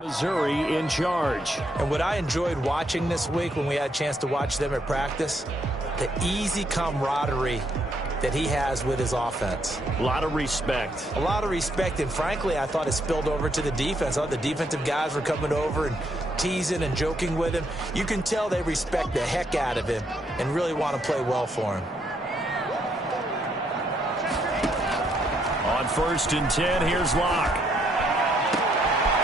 Missouri in charge. And what I enjoyed watching this week when we had a chance to watch them at practice, the easy camaraderie that he has with his offense. A lot of respect. A lot of respect, and frankly, I thought it spilled over to the defense. I thought the defensive guys were coming over and teasing and joking with him. You can tell they respect the heck out of him and really want to play well for him. On 1st and 10, here's Locke.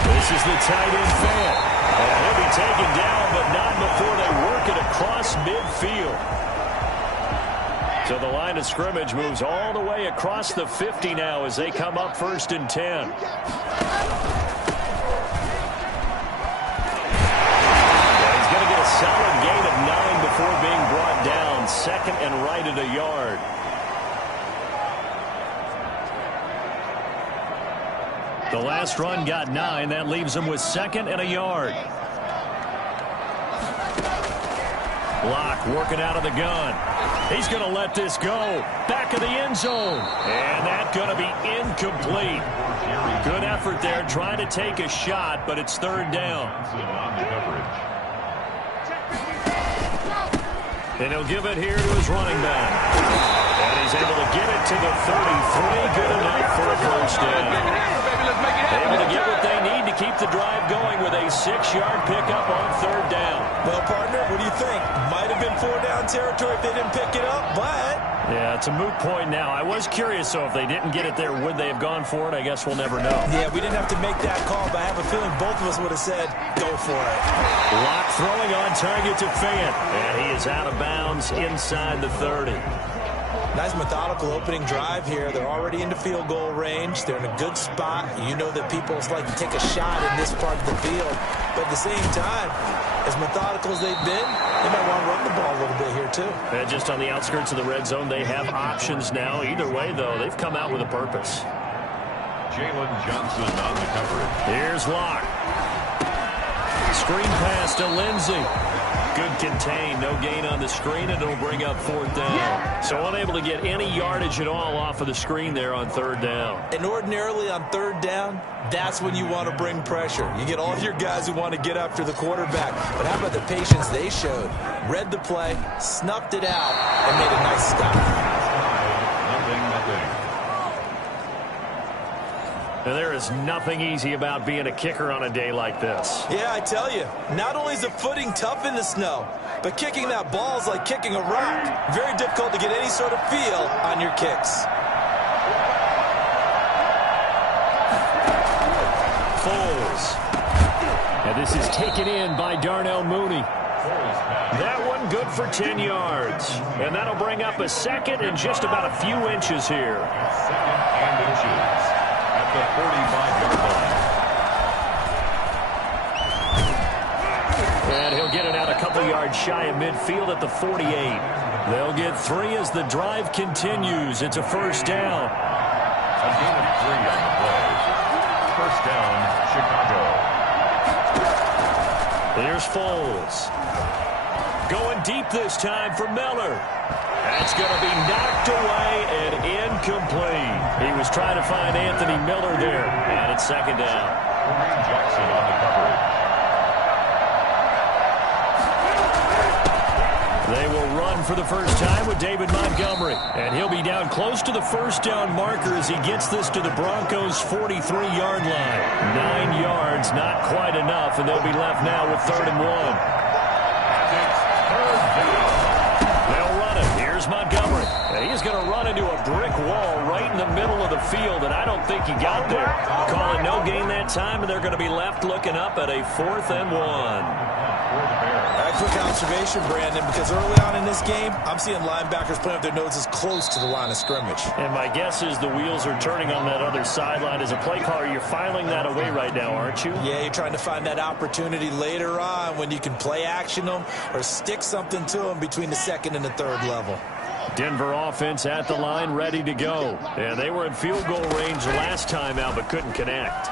This is the tight end fan. And he'll be taken down, but not before they work it across midfield. So the line of scrimmage moves all the way across the 50 now as they come up 1st and 10. He's going to get a solid gain of 9 before being brought down. 2nd and right at a yard. The last run got 9. That leaves him with 2nd and a yard. Locke working out of the gun. He's going to let this go. Back of the end zone. And that's going to be incomplete. Good effort there trying to take a shot, but it's 3rd down. And he'll give it here to his running back. And he's able to get it to the 33. Good enough for a 1st down. Able to get what they need to keep the drive going with a 6-yard pickup on 3rd down. Well, partner, what do you think? Might have been 4-down territory if they didn't pick it up, but... Yeah, it's a moot point now. I was curious, so if they didn't get it there, would they have gone for it? I guess we'll never know. Yeah, we didn't have to make that call, but I have a feeling both of us would have said, go for it. Locke throwing on target to Fant. And he is out of bounds inside the 30. Nice methodical opening drive here. They're already into field goal range. They're in a good spot. You know that people like to take a shot in this part of the field. But at the same time, as methodical as they've been, they might want to run the ball a little bit here too. And just on the outskirts of the red zone, they have options now. Either way, though, they've come out with a purpose. Jalen Johnson on the coverage. Here's Locke. Screen pass to Lindsey. Good contain, no gain on the screen, and it'll bring up 4th down. So unable to get any yardage at all off of the screen there on 3rd down. And ordinarily on 3rd down, that's when you want to bring pressure. You get all your guys who want to get after the quarterback. But how about the patience they showed? Read the play, snuffed it out, and made a nice stop. And there is nothing easy about being a kicker on a day like this. Yeah, I tell you, not only is the footing tough in the snow, but kicking that ball is like kicking a rock. Very difficult to get any sort of feel on your kicks. Foles. And this is taken in by Darnell Mooney. That one good for 10 yards. And that'll bring up a 2nd and just about a few inches here. 2nd and inches. At the 45-yard line. And he'll get it out a couple yards shy of midfield at the 48. They'll get 3 as the drive continues. It's a 1st down. A gain of 3 on the play. 1st down, Chicago. Here's Foles. Going deep this time for Miller. That's going to be knocked away and incomplete. He was trying to find Anthony Miller there. And it's 2nd down. Kareem Jackson on the coverage. They will run for the first time with David Montgomery. And he'll be down close to the 1st down marker as he gets this to the Broncos' 43-yard line. 9 yards, not quite enough, and they'll be left now with 3rd and 1. Montgomery. And he's going to run into a brick wall right in the middle of the field, and I don't think he got there. Call it no gain that time, and they're going to be left looking up at a 4th and 1. A quick observation, Brandon, because early on in this game, I'm seeing linebackers playing with their noses close to the line of scrimmage. And my guess is the wheels are turning on that other sideline. As a play caller, you're filing that away right now, aren't you? Yeah, you're trying to find that opportunity later on when you can play action them or stick something to them between the 2nd and the 3rd level. Denver offense at the line, ready to go. And they were in field goal range last time out, but couldn't connect.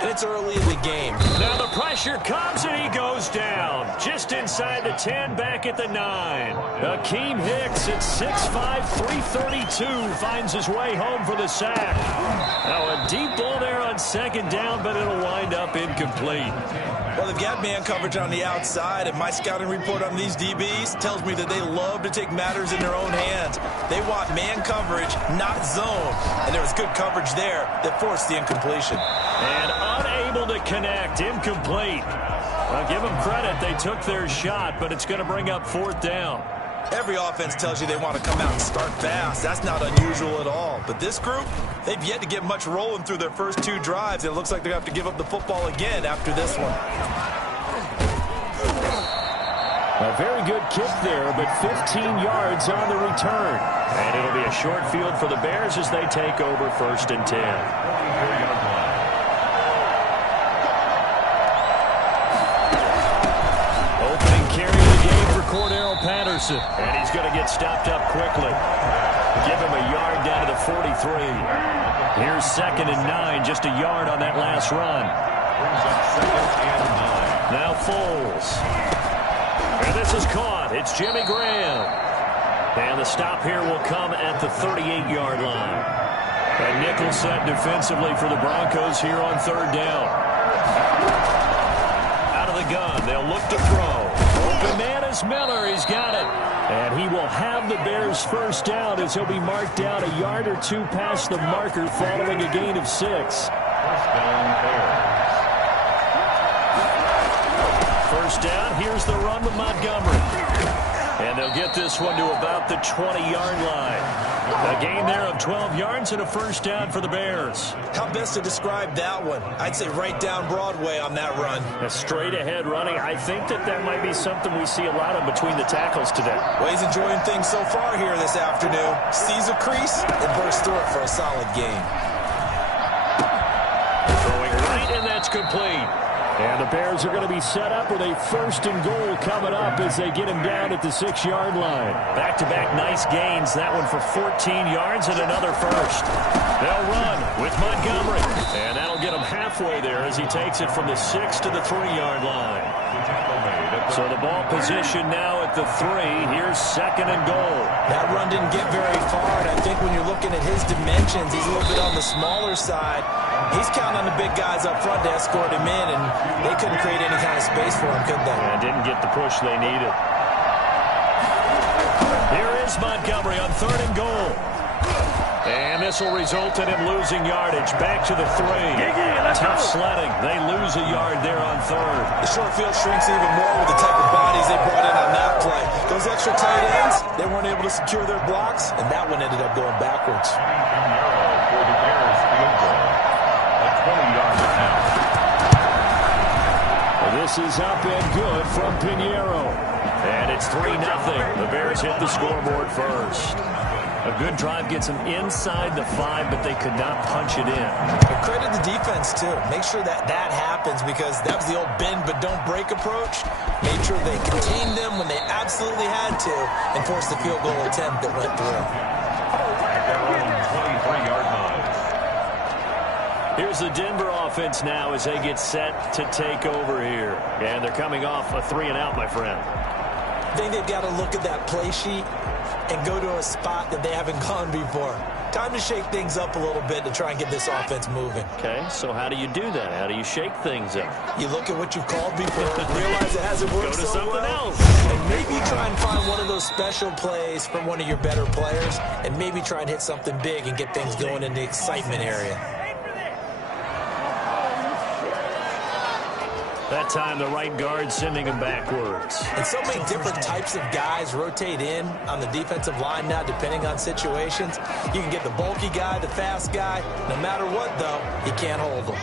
and it's early in the game. Now the pressure comes, and he goes down. Just inside the 10, back at the 9. Akeem Hicks at 6'5", 332 finds his way home for the sack. Now a deep ball there on second down, but it'll wind up incomplete. Well, they've got man coverage on the outside, and my scouting report on these DBs tells me that they love to take matters in their own hands. They want man coverage, not zone, and there was good coverage there that forced the incompletion. And unable to connect, incomplete. Well, give them credit, they took their shot, but it's going to bring up fourth down. Every offense tells you they want to come out and start fast. That's not unusual at all. But this group, they've yet to get much rolling through their first 2 drives. It looks like they're going to have to give up the football again after this one. A very good kick there, but 15 yards on the return. And it'll be a short field for the Bears as they take over first and 10. Opening carry of the game for Cordero Patterson. And he's going to get stopped up quickly. Give him a yard down to the 43. Here's second and 9, just a yard on that last run. Brings up second and 9. Now Foles. And this is caught. It's Jimmy Graham. And the stop here will come at the 38-yard line. A nickel set defensively for the Broncos here on third down. Out of the gun, they'll look to throw. Open man is Miller. He's got it. And he will have the Bears first down as he'll be marked down a yard or 2 past the marker following a gain of 6. First down, Bears. First down, here's the run with Montgomery. And they'll get this one to about the 20-yard line. A gain there of 12 yards and a first down for the Bears. How best to describe that one? I'd say right down Broadway on that run. A straight-ahead running. I think that might be something we see a lot of between the tackles today. Well, he's enjoying things so far here this afternoon. Sees a crease and bursts through it for a solid gain. Throwing right, and that's complete. And the Bears are going to be set up with a first and goal coming up as they get him down at the 6-yard line. Back-to-back nice gains. That one for 14 yards and another first. They'll run with Montgomery. And that'll get him halfway there as he takes it from the 6 to the 3-yard line. So the ball position now at the 3. Here's second and goal. That run didn't get very far, and I think when you're looking at his dimensions, he's a little bit on the smaller side. He's counting on the big guys up front to escort him in, and they couldn't create any kind of space for him, could they? And didn't get the push they needed. Here is Montgomery on third and goal. And this will result in him losing yardage. Back to the 3. Tough sledding. They lose a yard there on third. The short field shrinks even more with the type of bodies they brought in on that play. Those extra tight ends, they weren't able to secure their blocks, and that one ended up going backwards. For the Bears field goal. A 20-yard attempt. This is up and good from Pinheiro. And it's 3-0. The Bears hit the scoreboard first. A good drive gets them inside the 5, but they could not punch it in. But credit the defense, too. Make sure that happens, because that was the old bend but don't break approach. Made sure they contained them when they absolutely had to and forced the field goal attempt that went through. 23-yard line. Here's the Denver offense now as they get set to take over here. And they're coming off a 3-and-out, my friend. I think they've got to look at that play sheet and go to a spot that they haven't gone before. Time to shake things up a little bit to try and get this offense moving. Okay, so how do you do that? How do you shake things up? You look at what you've called before, realize it hasn't worked Go to so something well, else. and maybe try and find one of those special plays from one of your better players, and maybe try and hit something big and get things going in the excitement area. That time, the right guard sending him backwards. And so many different types of guys rotate in on the defensive line now, depending on situations. You can get the bulky guy, the fast guy. No matter what, though, you can't hold them.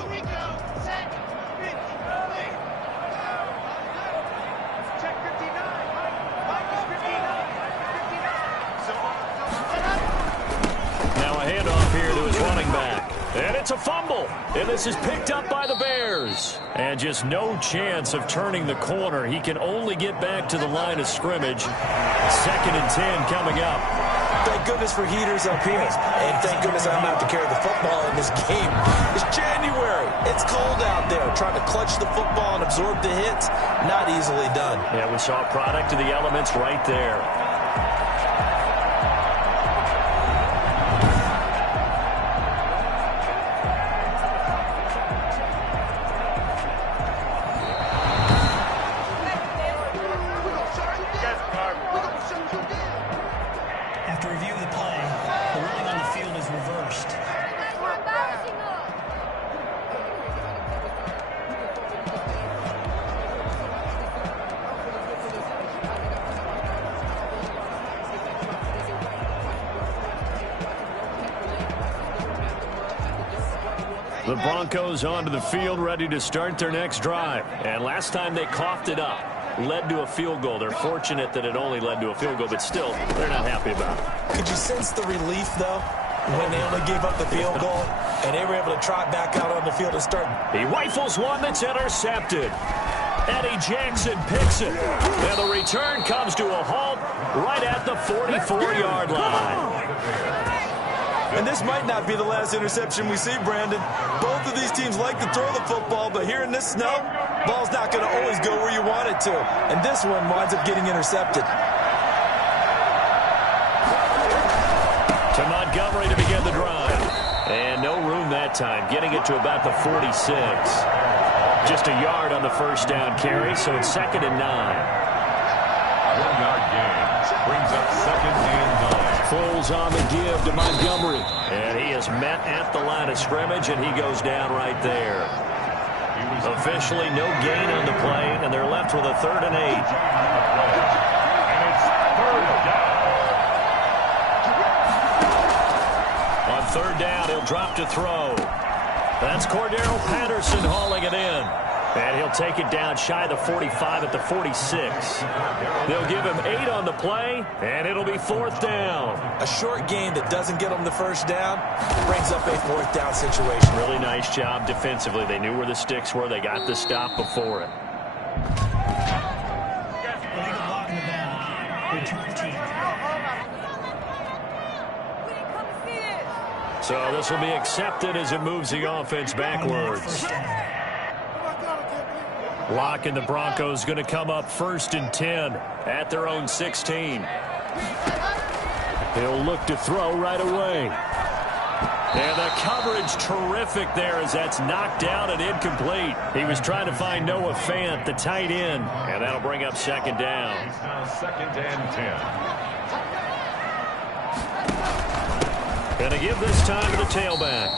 Now a handoff here to his running back. And it's a fumble. And this is picked up by the Bears. And just no chance of turning the corner. He can only get back to the line of scrimmage. Second and 10 coming up. Thank goodness for heaters up here. And thank goodness I don't have to carry the football in this game. It's January. It's cold out there. Trying to clutch the football and absorb the hits, not easily done. Yeah, we saw a product of the elements right there. After review of the play, the ruling on the field is reversed. The Broncos onto the field, ready to start their next drive. And last time they coughed it up, led to a field goal. They're fortunate that it only led to a field goal, but still, they're not happy about it. Could you sense the relief, though, when they only gave up the field goal and they were able to trot back out on the field and start? He rifles one that's intercepted. Eddie Jackson picks it. And the return comes to a halt right at the 44-yard line. And this might not be the last interception we see, Brandon. Both of these teams like to throw the football, but here in this snow, ball's not going to always go where you want it to. And this one winds up getting intercepted. To Montgomery to begin the drive. And no room that time, getting it to about the 46. Just a yard on the first down carry, so it's 2nd and 9. 1-yard gain. Brings up 2nd and 9. Foles on the give to Montgomery. And he is met at the line of scrimmage, and he goes down right there. Officially no gain on the play, and they're left with a 3rd and 8. And it's 3rd down. On 3rd down, he'll drop to throw. That's Cordero Patterson hauling it in. And he'll take it down shy of the 45 at the 46. They'll give him 8 on the play, and it'll be 4th down. A short gain that doesn't get them the first down brings up a 4th down situation. Really nice job defensively. They knew where the sticks were. They got the stop before it. Illegal block in the back. Return team. So this will be accepted as it moves the offense backwards. Locke and the Broncos going to come up 1st and 10 at their own 16. He'll look to throw right away. And the coverage terrific there as that's knocked down and incomplete. He was trying to find Noah Fant, the tight end, and that'll bring up 2nd down. It's now 2nd and 10. Going to give this time to the tailback.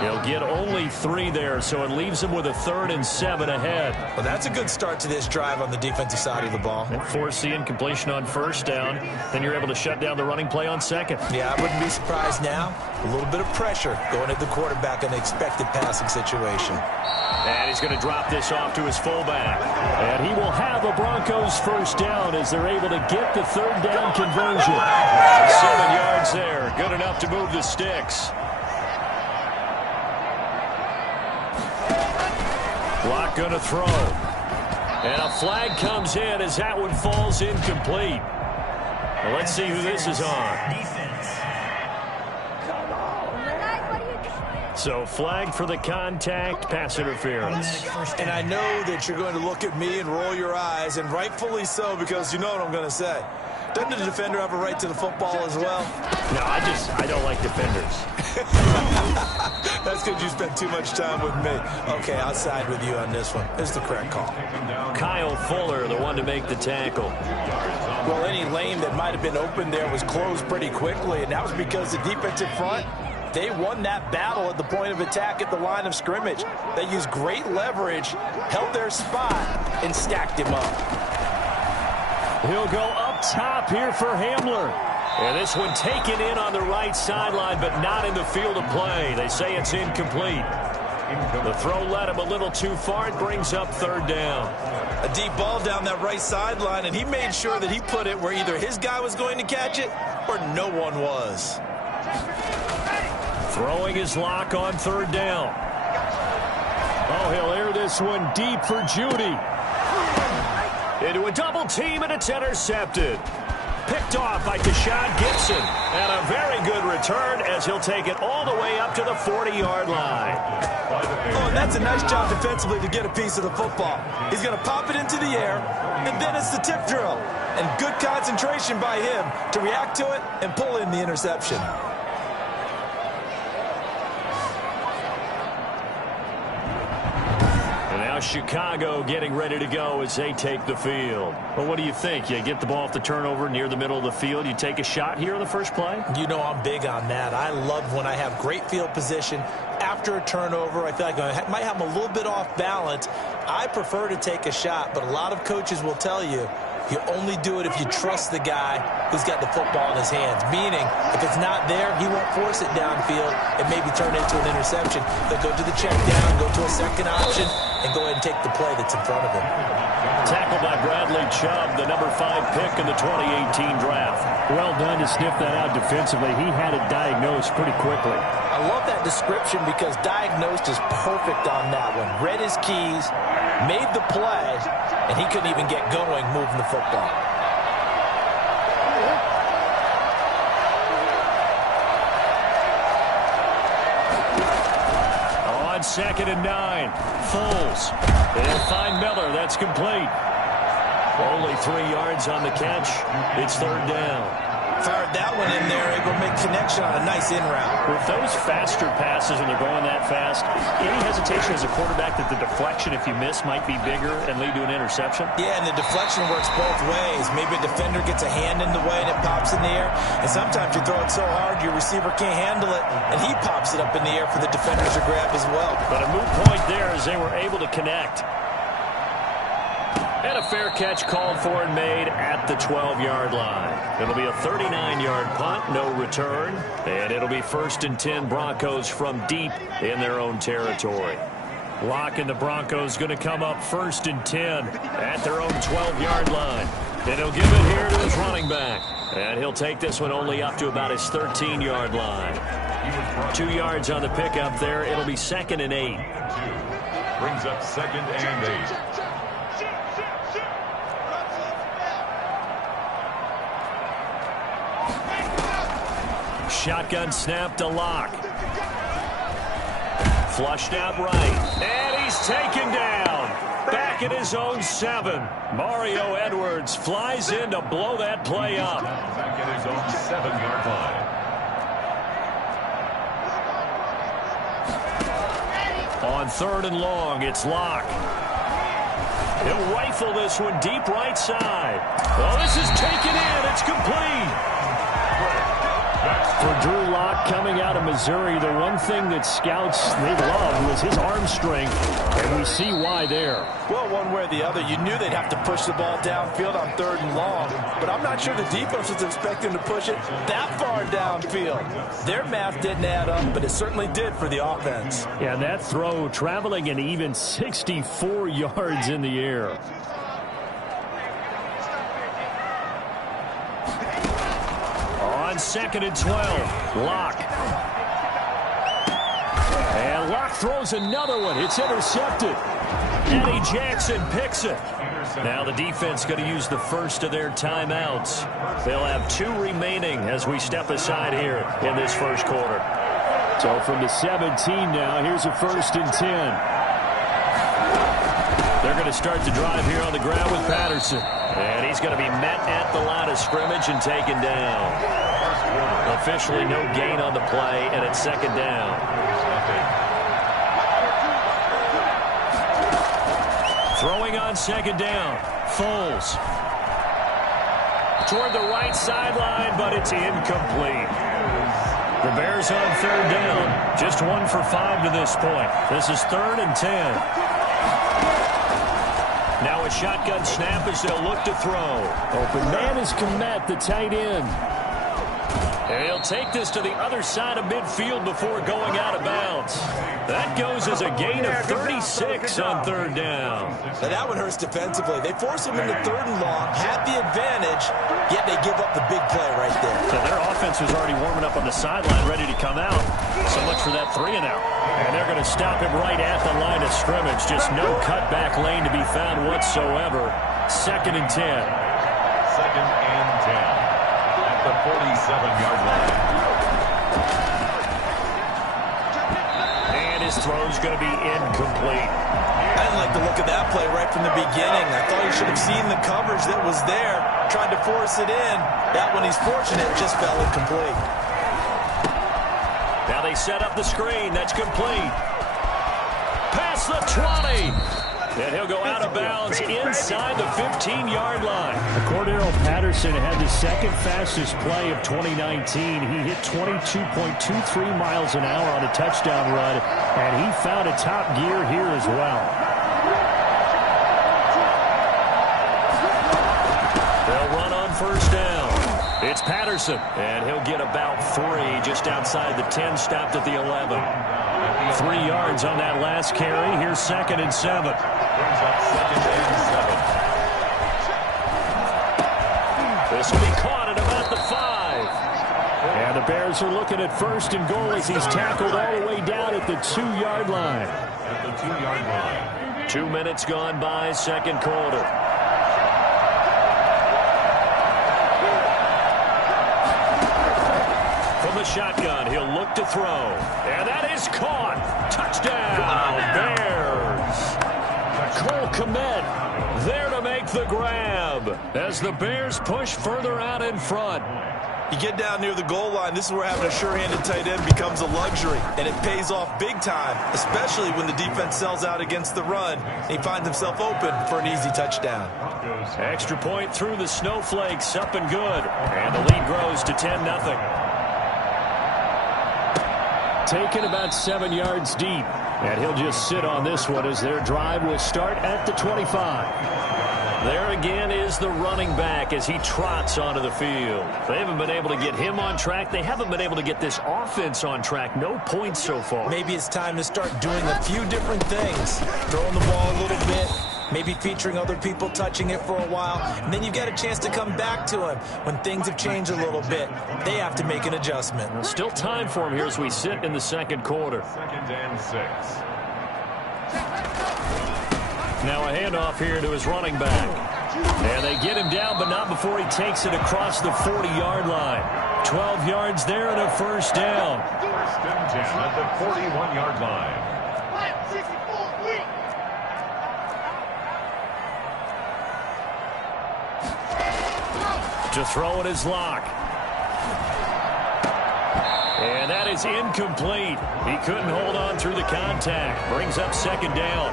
He'll get only 3 there, so it leaves him with a 3rd and 7 ahead. Well, that's a good start to this drive on the defensive side of the ball. And force the incompletion on 1st down. Then you're able to shut down the running play on 2nd. Yeah, I wouldn't be surprised now. A little bit of pressure going at the quarterback in the expected passing situation. And he's going to drop this off to his fullback. And he will have a Broncos 1st down as they're able to get the 3rd down conversion. 7 yards there. Good enough to move the sticks. Locke going to throw. And a flag comes in as that one falls incomplete. Well, let's see who this is on. Defense. So flag for the contact, pass interference. And I know that you're going to look at me and roll your eyes, and rightfully so, because you know what I'm going to say. Doesn't the defender have a right to the football as well? No, I don't like defenders. That's because you spent too much time with me. Okay, I'll side with you on this one. It's the correct call. Kyle Fuller, the one to make the tackle. Well, any lane that might have been open there was closed pretty quickly, and that was because the defensive front, they won that battle at the point of attack at the line of scrimmage. They used great leverage, held their spot, and stacked him up. He'll go up top here for Hamler. And this one taken in on the right sideline, but not in the field of play. They say it's incomplete. The throw led him a little too far. It brings up 3rd down. A deep ball down that right sideline, and he made sure that he put it where either his guy was going to catch it or no one was. Throwing his Locke on 3rd down. Oh, he'll air this one deep for Judy. Into a double team, and it's intercepted. Picked off by Deshaun Gibson. And a very good return as he'll take it all the way up to the 40-yard line. Oh, and that's a nice job defensively to get a piece of the football. He's going to pop it into the air, and then it's the tip drill. And good concentration by him to react to it and pull in the interception. Chicago getting ready to go as they take the field. Well, what do you think? You get the ball off the turnover near the middle of the field. You take a shot here on the first play? You know I'm big on that. I love when I have great field position after a turnover. I feel like I might have them a little bit off balance. I prefer to take a shot, but a lot of coaches will tell you you only do it if you trust the guy who's got the football in his hands. Meaning, if it's not there, he won't force it downfield and maybe turn it into an interception. They'll go to the check down, go to a second option, and go ahead and take the play that's in front of him. Tackled by Bradley Chubb, the number 5 pick in the 2018 draft. Well done to sniff that out defensively. He had it diagnosed pretty quickly. I love that description because diagnosed is perfect on that one. Read his keys, made the play, and he couldn't even get going moving the football. On 2nd and 9, Foles. They'll find Miller. That's complete. Only 3 yards on the catch. It's 3rd down. Fired that one in there, able to make connection on a nice in route. With those faster passes and they're going that fast, any hesitation as a quarterback that the deflection, if you miss, might be bigger and lead to an interception? Yeah, and the deflection works both ways. Maybe a defender gets a hand in the way and it pops in the air. And sometimes you throw it so hard your receiver can't handle it, and he pops it up in the air for the defenders to grab as well. But a moot point there as they were able to connect. And a fair catch called for and made at the 12-yard line. It'll be a 39-yard punt, no return. And it'll be 1st and 10 Broncos from deep in their own territory. Locke and the Broncos going to come up 1st and 10 at their own 12-yard line. And he'll give it here to his running back. And he'll take this one only up to about his 13-yard line. 2 yards on the pickup there. It'll be 2nd and 8. Brings up 2nd and 8. Shotgun snap to Locke. Flushed out right. And he's taken down. Back at his own 7. Mario Edwards flies in to blow that play up. Back at his own 7-yard line. On 3rd and long, it's Locke. He'll rifle this one deep right side. Oh, this is taken in. It's complete. For Drew Lock coming out of Missouri, the one thing that scouts they loved was his arm strength, and we see why there. Well, one way or the other, you knew they'd have to push the ball downfield on 3rd and long, but I'm not sure the defense was expecting to push it that far downfield. Their math didn't add up, but it certainly did for the offense. Yeah, and that throw traveling an even 64 yards in the air. On 2nd and 12, Locke. And Locke throws another one. It's intercepted. Eddie Jackson picks it. Now the defense going to use the first of their timeouts. They'll have 2 remaining as we step aside here in this first quarter. So from the 17 now, here's a 1st and 10. They're going to start the drive here on the ground with Patterson. And he's going to be met at the line of scrimmage and taken down. Officially no gain on the play, and it's 2nd down. Throwing on 2nd down, Foles. Toward the right sideline, but it's incomplete. The Bears on 3rd down. Just 1 for 5 to this point. This is 3rd and 10. Now a shotgun snap as they'll look to throw. Open man is Komet, the tight end. And he'll take this to the other side of midfield before going out of bounds. That goes as a gain of 36 on 3rd down. Now that one hurts defensively. They force him into 3rd and long, had the advantage, yet they give up the big play right there. So their offense was already warming up on the sideline, ready to come out. So much for that 3 and out. And they're going to stop him right at the line of scrimmage. Just no cutback lane to be found whatsoever. 2nd and 10. 2nd and 10. the 47-yard line. And his throw's going to be incomplete. I didn't like the look of that play right from the beginning. I thought he should have seen the coverage that was there, tried to force it in. That one, he's fortunate, just fell incomplete. Now they set up the screen. That's complete. Past the 20. And he'll go out of bounds inside the 15-yard line. Cordero Patterson had the second fastest play of 2019. He hit 22.23 miles an hour on a touchdown run, and he found a top gear here as well. They'll run on first down. It's Patterson, and he'll get about 3 just outside the 10, stopped at the 11. 3 yards on that last carry. Here's 2nd and 7. Brings up 2nd and 7. This will be caught at about the 5. And the Bears are looking at 1st and goal as he's tackled all the way down at the 2-yard line. At the 2-yard line. 2 minutes gone by, second quarter. From the shotgun, he'll look to throw. And that is caught. Touchdown, Bears. Cole Kmet there to make the grab as the Bears push further out in front. You get down near the goal line, this is where having a sure-handed tight end becomes a luxury, and it pays off big time, especially when the defense sells out against the run, and he finds himself open for an easy touchdown. Extra point through the snowflakes, up and good, and the lead grows to 10-0. Taken about 7 yards deep. And he'll just sit on this one as their drive will start at the 25. There again is the running back as he trots onto the field. They haven't been able to get him on track. They haven't been able to get this offense on track. No points so far. Maybe it's time to start doing a few different things. Throwing the ball a little bit, maybe featuring other people touching it for a while, and then you get a chance to come back to him when things have changed a little bit. They have to make an adjustment. Still time for him here as we sit in the second quarter. 2nd and 6. Now a handoff here to his running back. And they get him down, but not before he takes it across the 40-yard line. 12 yards there and a first down. 1st and 10 at the 41-yard line. To throw it is Locke. And that is incomplete. He couldn't hold on through the contact. Brings up 2nd down.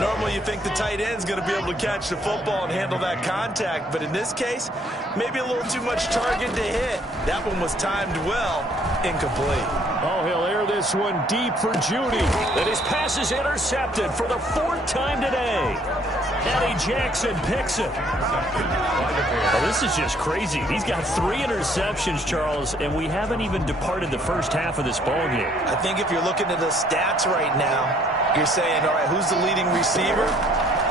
Normally you think the tight end's going to be able to catch the football and handle that contact, but in this case, maybe a little too much target to hit. That one was timed well, incomplete. Oh, he'll air this one deep for Judy. And his pass is intercepted for the 4th time today. Eddie Jackson picks it. Oh, this is just crazy. He's got 3 interceptions, Charles, and we haven't even departed the first half of this ballgame. I think if you're looking at the stats right now, you're saying, all right, who's the leading receiver?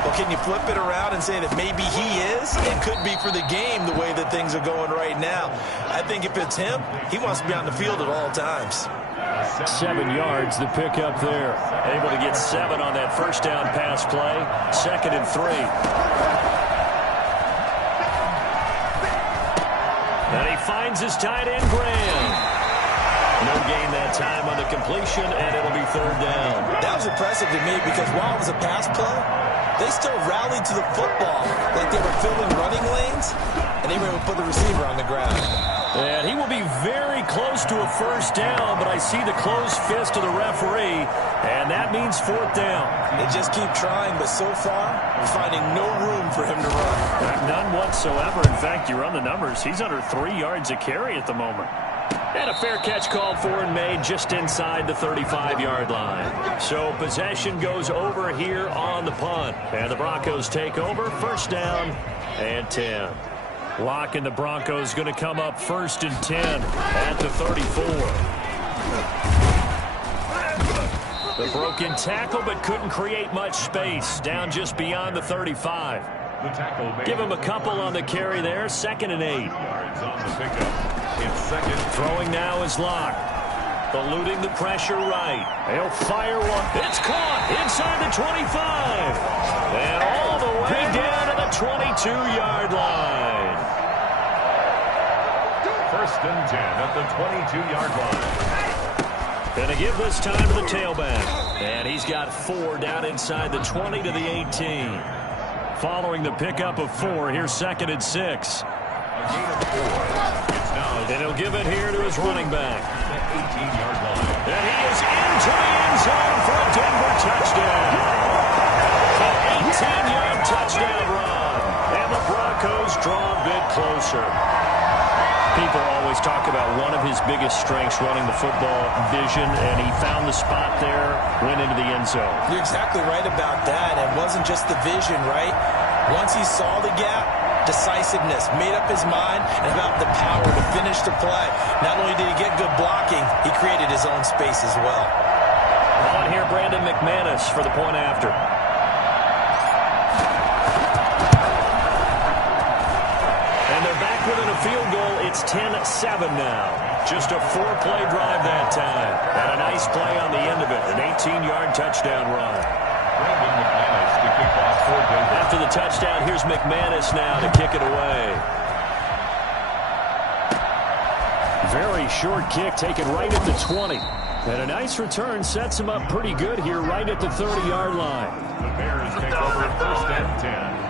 Well, can you flip it around and say that maybe he is and could be for the game the way that things are going right now? I think if it's him, he wants to be on the field at all times. 7 yards, the pickup there. Able to get 7 on that first down pass play. 2nd and 3. And he finds his tight end, Graham. No gain that time on the completion, and it'll be 3rd down. That was impressive to me because while it was a pass play, they still rallied to the football like they were filling running lanes, and they were able to put the receiver on the ground. And he will be very close to a first down, but I see the closed fist of the referee, and that means 4th down. They just keep trying, but so far, we're finding no room for him to run. None whatsoever. In fact, you run the numbers. He's under 3 yards a carry at the moment. And a fair catch called for and made just inside the 35-yard line. So possession goes over here on the punt. And the Broncos take over. 1st down and 10. Locke and the Broncos going to come up 1st and 10 at the 34. The broken tackle, but couldn't create much space. Down just beyond the 35. Give him a couple on the carry there. 2nd and 8. Yards on the pickup. It's 2nd. Throwing now is Locke. Eluding the pressure right. He'll fire one. It's caught inside the 25. And all the way down to the 22-yard line. First and 10 at the 22-yard line. Going to give this time to the tailback. And he's got 4 down inside the 20 to the 18. Following the pickup of 4, here's 2nd and 6. A gain of 4. It's now. And he'll give it here to his running back. The 18-yard line. And he is into the end zone for a Denver touchdown. An 18-yard touchdown run. And the Broncos draw a bit closer. People always talk about one of his biggest strengths running the football, vision, and he found the spot there, went into the end zone. You're exactly right about that. It wasn't just the vision, right? Once he saw the gap, decisiveness, made up his mind, and about the power to finish the play. Not only did he get good blocking, he created his own space as well. On here, Brandon McManus for the point after. And they're back within a field goal. It's 10-7 now. Just a 4-play drive that time. And a nice play on the end of it. An 18-yard touchdown run. Brandon McManus to kick off for Denver. After the touchdown, here's McManus now to kick it away. Very short kick taken right at the 20. And a nice return sets him up pretty good here right at the 30-yard line. The Bears take over first and 10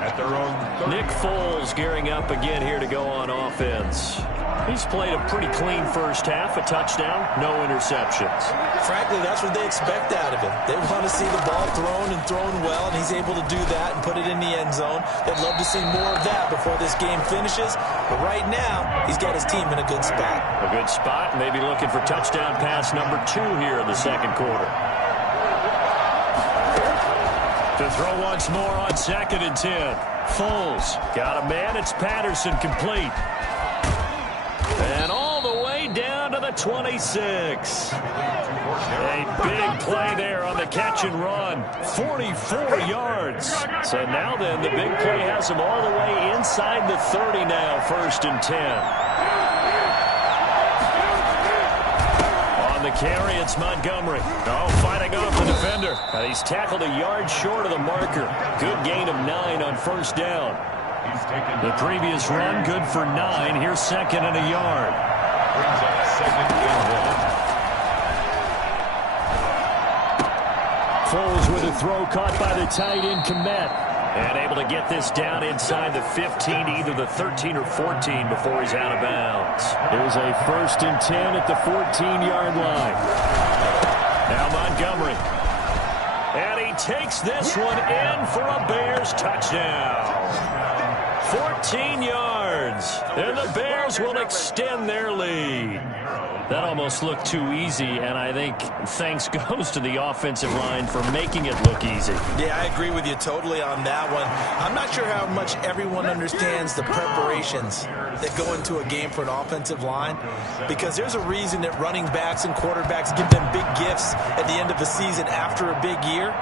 at their own 30. Nick Foles gearing up again here to go on offense. He's played a pretty clean first half, a touchdown, no interceptions. Frankly, that's what they expect out of him. They want to see the ball thrown and thrown well, and he's able to do that and put it in the end zone. They'd love to see more of that before this game finishes. But right now, he's got his team in a good spot. A good spot, maybe looking for touchdown pass number 2 here in the second quarter. To throw once more on 2nd and 10. Foles got a man. It's Patterson complete. And all the way down to the 26. A big play there on the catch and run. 44 yards. So now then, the big play has him all the way inside the 30 now, 1st and 10. On the carry, it's Montgomery. Oh, fighting off the defender. And he's tackled a yard short of the marker. Good gain of 9 on 1st down. The previous run, good for 9. Here's 2nd and a yard. Brings up 2nd and 1. Foles with a throw caught by the tight end, Kmet. And able to get this down inside the 15, either the 13 or 14 before he's out of bounds. There's a 1st and 10 at the 14-yard line. Now Montgomery. And he takes this one in for a Bears touchdown. 14 yards, and the Bears will extend their lead. That almost looked too easy, and I think thanks goes to the offensive line for making it look easy. Yeah, I agree with you totally on that one. I'm not sure how much everyone understands the preparations that go into a game for an offensive line, because there's a reason that running backs and quarterbacks give them big gifts at the end of the season after a big year.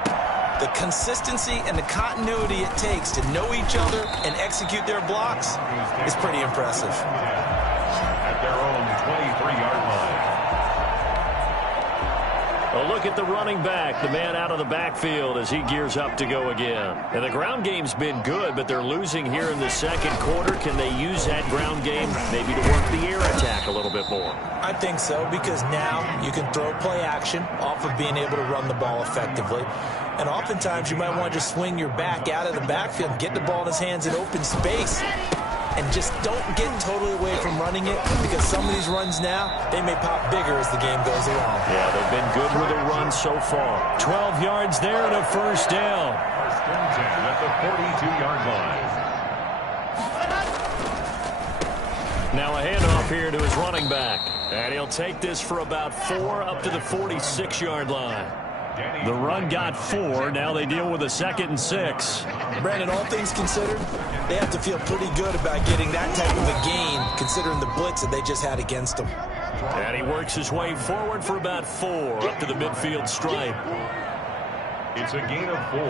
The consistency and the continuity it takes to know each other and execute their blocks is pretty impressive. At their own 23-yard line. A look at the running back, the man out of the backfield as he gears up to go again. And the ground game's been good, but they're losing here in the second quarter. Can they use that ground game maybe to work the air attack a little bit more? I think so, because now you can throw play action off of being able to run the ball effectively. And oftentimes you might want to just swing your back out of the backfield, get the ball in his hands in open space, and just don't get totally away from running it, because some of these runs now, they may pop bigger as the game goes along. Yeah, they've been good with a run so far. 12 yards there and a 1st down. 1st and 10 at the 42-yard line. Now a handoff here to his running back. And he'll take this for about 4 up to the 46-yard line. The run got 4. Now they deal with a 2nd and 6. Brandon, all things considered, they have to feel pretty good about getting that type of a gain, considering the blitz that they just had against them. And he works his way forward for about 4 up to the midfield stripe. It's a gain of 4.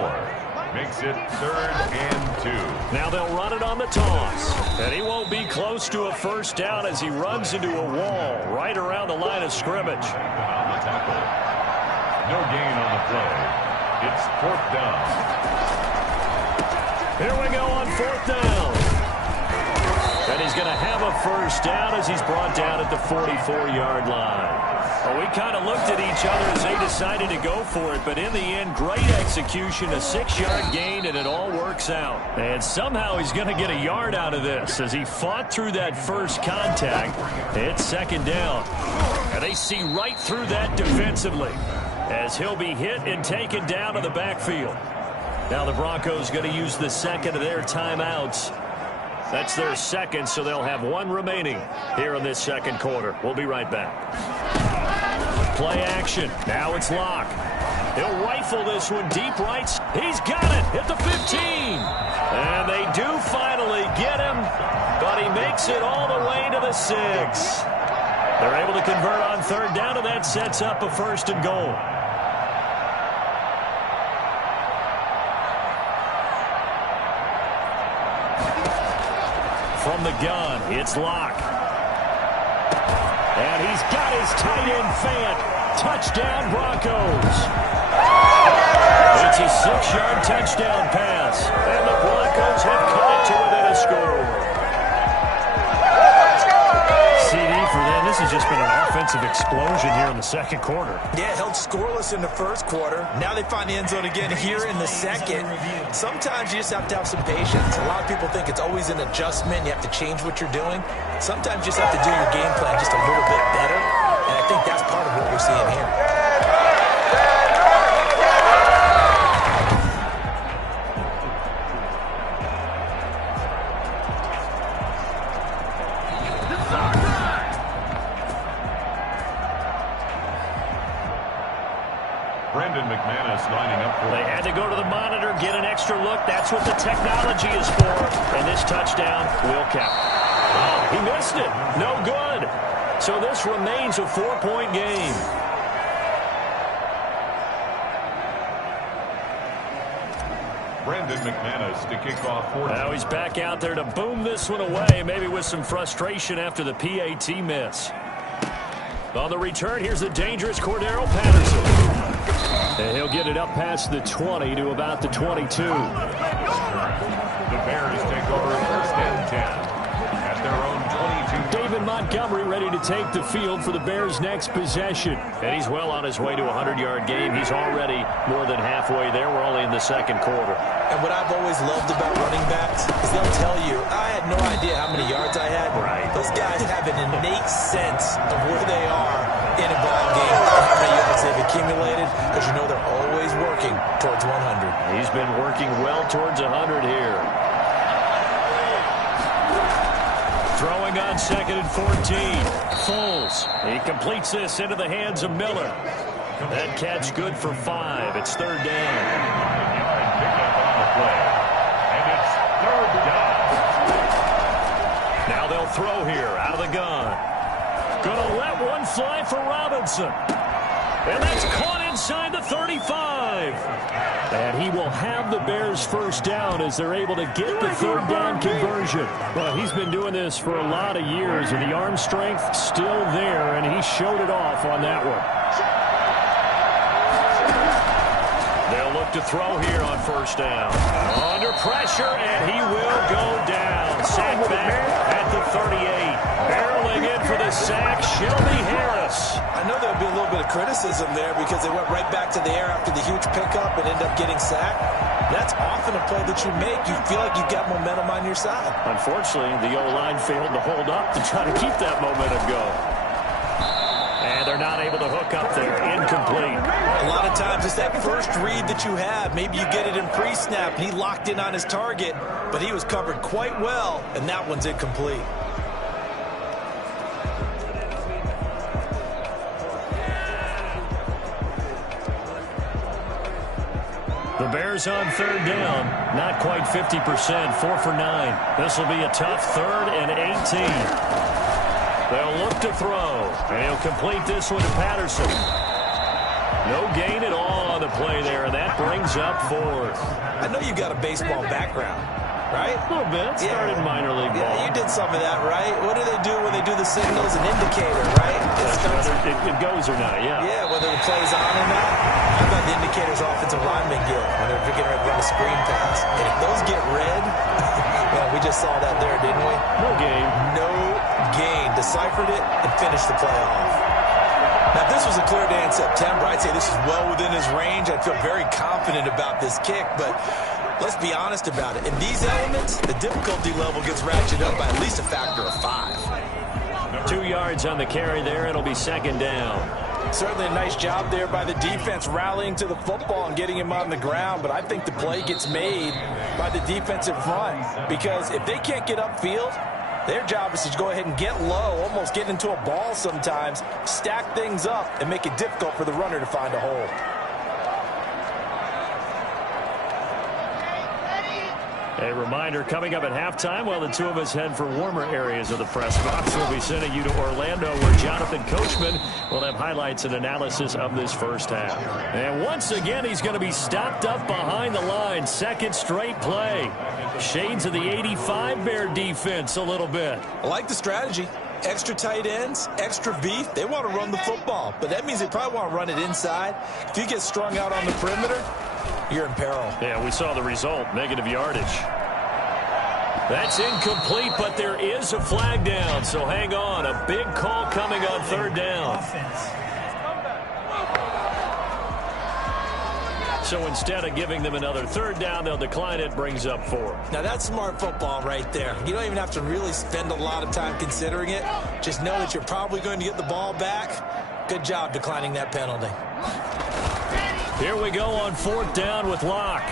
Makes it 3rd and 2. Now they'll run it on the toss. And he won't be close to a 1st down as he runs into a wall right around the line of scrimmage. On the tackle. No gain on the play. It's 4th down. Here we go on 4th down. And he's going to have a first down as he's brought down at the 44-yard line. Well, we kind of looked at each other as they decided to go for it, but in the end, great execution, a 6-yard gain, and it all works out. And somehow he's going to get a yard out of this as he fought through that first contact. It's second down. And they see right through that defensively as he'll be hit and taken down to the backfield. Now the Broncos going to use the second of their timeouts. That's their second, so they'll have one remaining here in this second quarter. We'll be right back. Play action. Now it's Locke. He'll rifle this one deep right. He's got it at the 15. And they do finally get him, but he makes it all the way to the 6. They're able to convert on third down, and that sets up a first and goal. From the gun, it's Locke. And he's got his tight end Fant. Touchdown, Broncos. It's a 6-yard touchdown pass. And the Broncos have cut it to within a score. CD for them. This has just been an offensive explosion here in the second quarter. Yeah, held scoreless in the first quarter. Now they find the end zone again here in the second. Sometimes you just have to have some patience. A lot of people think it's always an adjustment. You have to change what you're doing. Sometimes you just have to do your game plan just a little bit better. And I think that's part of what we're seeing here. They had to go to the monitor, get an extra look. That's what the technology is for. And this touchdown will count. Oh, he missed it. No good. So this remains a 4-point game. Brandon McManus to kick off for. Now he's back out there to boom this one away, maybe with some frustration after the PAT miss. On the return, here's the dangerous Cordero Patterson. And he'll get it up past the 20 to about the 22. The Bears take over first and 10 at their own 22. David Montgomery ready to take the field for the Bears' next possession. And he's well on his way to a 100-yard game. He's already more than halfway there. We're only in the second quarter. And what I've always loved about running backs is they'll tell you, I had no idea how many yards I had. Right. Those guys have an innate sense of where they are in a ball game, how many yards they've accumulated, because you know they're always working towards 100. He's been working well towards 100 here. Throwing on second and 14. Foles. He completes this into the hands of Miller. That catch good for 5. It's third down. Pickup on the play. And it's third down. Now they'll throw here out of the gun. Gonna let one fly for Robinson. And that's caught inside the 35. And he will have the Bears first down as they're able to get the third down conversion. Well, he's been doing this for a lot of years, and the arm strength still there, and he showed it off on that one. They'll look to throw here on first down. Under pressure, and he will go down. Sack back at the 38. Barreling in for the sack, Shelby Harris. I know there'll be a little bit of criticism there because they went right back to the air after the huge pickup and ended up getting sacked. That's often a play that you make. You feel like you've got momentum on your side. Unfortunately, the O-line failed to hold up to try to keep that momentum going. And they're not able to hook up there. Incomplete. A lot of times it's that first read that you have. Maybe you get it in pre-snap, and he locked in on his target, but he was covered quite well, and that one's incomplete. The Bears on third down. Not quite 50%. 4 for 9. This will be a tough third and 18. They'll look to throw, and he'll complete this one to Patterson. No gain at all on the play there, and that brings up fourth. I know you got a baseball background, right? A little bit. Started minor league ball. Yeah, you did some of that, right? What do they do when they do the signals? An indicator, right? Whether it goes or not, yeah. Yeah, whether the play's on or not. How about the indicators offensive linemen get when they're getting ready to run a screen pass? And if those get red, Man, we just saw that there, didn't we? No gain. No gain. Deciphered it and finished the play off. Now, if this was a clear day in September, I'd say this is well within his range. I'd feel very confident about this kick, but let's be honest about it. In these elements, the difficulty level gets ratcheted up by at least a factor of 5. 2 yards on the carry there. It'll be second down. Certainly a nice job there by the defense rallying to the football and getting him on the ground, but I think the play gets made by the defensive front because if they can't get upfield, their job is to go ahead and get low, almost get into a ball sometimes, stack things up, and make it difficult for the runner to find a hole. A reminder, coming up at halftime, while the two of us head for warmer areas of the press box, we'll be sending you to Orlando, where Jonathan Coachman will have highlights and analysis of this first half. And once again, he's going to be stopped up behind the line. Second straight play. Shades of the 85 Bear defense a little bit. I like the strategy. Extra tight ends, extra beef. They want to run the football, but that means they probably want to run it inside. If you get strung out on the perimeter, you're in peril. Yeah, we saw the result, negative yardage. That's incomplete, but there is a flag down, so hang on. A big call coming on third down. So instead of giving them another third down, they'll decline it, brings up 4. Now, that's smart football right there. You don't even have to really spend a lot of time considering it. Just know that you're probably going to get the ball back. Good job declining that penalty. Here we go on fourth down with Locke.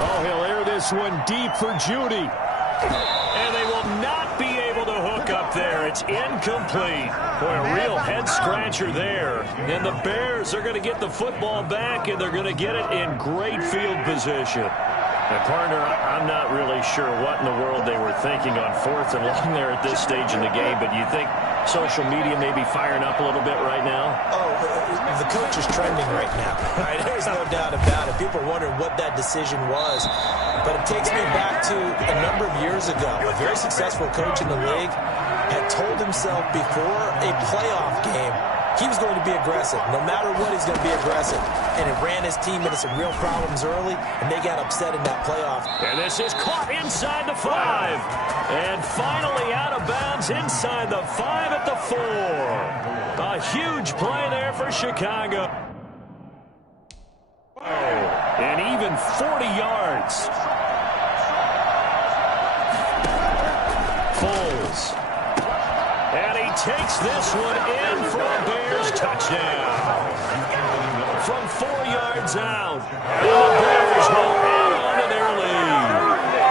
Oh, he'll air this one deep for Judy. And they will not be able to hook up there. It's incomplete. Boy, a real head-scratcher there. And the Bears are going to get the football back, and they're going to get it in great field position. And, partner, I'm not really sure what in the world they were thinking on fourth and long there at this stage in the game, but you think social media may be firing up a little bit right now? Oh, the coach is trending right now. Right? There's no doubt about it. People are wondering what that decision was. But it takes me back to a number of years ago. A very successful coach in the league had told himself before a playoff game he was going to be aggressive. No matter what, he's going to be aggressive. And it ran his team into some real problems early, and they got upset in that playoff. And this is caught inside the 5. And finally out of bounds inside the 5 at the 4. A huge play there for Chicago. And even 40 yards. Foles. And he takes this one in for a Bears touchdown. From 4 yards out.